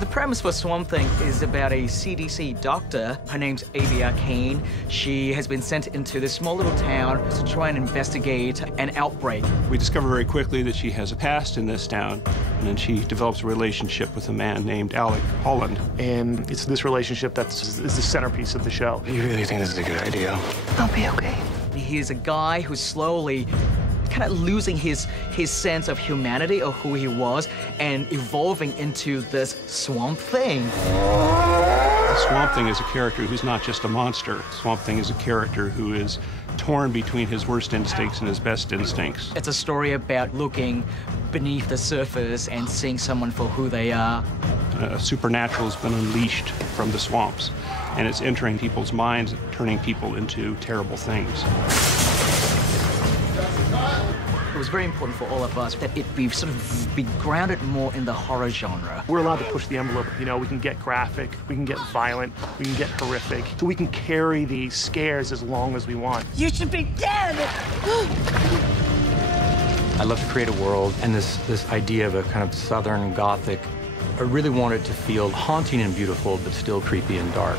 The premise for Swamp Thing is about a CDC doctor. Her name's Avi Arcane. She has been sent into this small little town to try and investigate an outbreak. We discover very quickly that she has a past in this town, and then she develops a relationship with a man named Alec Holland. And it's this relationship that is the centerpiece of the show. You really think this is a good idea? I'll be okay. He's a guy who's slowly kind of losing his sense of humanity or who he was and evolving into this Swamp Thing. The Swamp Thing is a character who's not just a monster. Swamp Thing is a character who is torn between his worst instincts and his best instincts. It's a story about looking beneath the surface and seeing someone for who they are. Supernatural has been unleashed from the swamps, and it's entering people's minds, turning people into terrible things. It was very important for all of us that it be sort of be grounded more in the horror genre. We're allowed to push the envelope. You know, we can get graphic, we can get violent, we can get horrific. So we can carry these scares as long as we want. You should be dead! I'd love to create a world, and this idea of a kind of Southern Gothic, I really want it to feel haunting and beautiful, but still creepy and dark.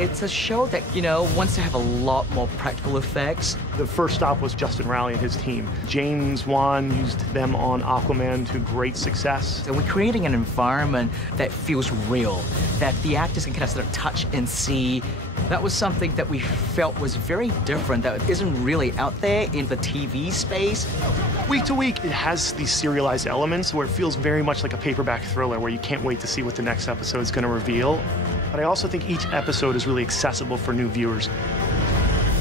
It's a show that, you know, wants to have a lot more practical effects. The first stop was Justin Rowley and his team. James Wan used them on Aquaman to great success. So we're creating an environment that feels real, that the actors can kind of sort of touch and see. That was something that we felt was very different, that isn't really out there in the TV space. Week to week, it has these serialized elements where it feels very much like a paperback thriller where you can't wait to see what the next episode is going to reveal. But I also think each episode is really accessible for new viewers.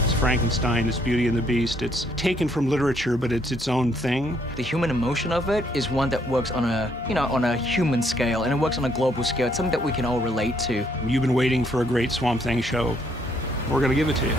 It's Frankenstein, it's Beauty and the Beast. It's taken from literature, but it's its own thing. The human emotion of it is one that works on a, you know, on a human scale, and it works on a global scale. It's something that we can all relate to. You've been waiting for a great Swamp Thing show. We're going to give it to you.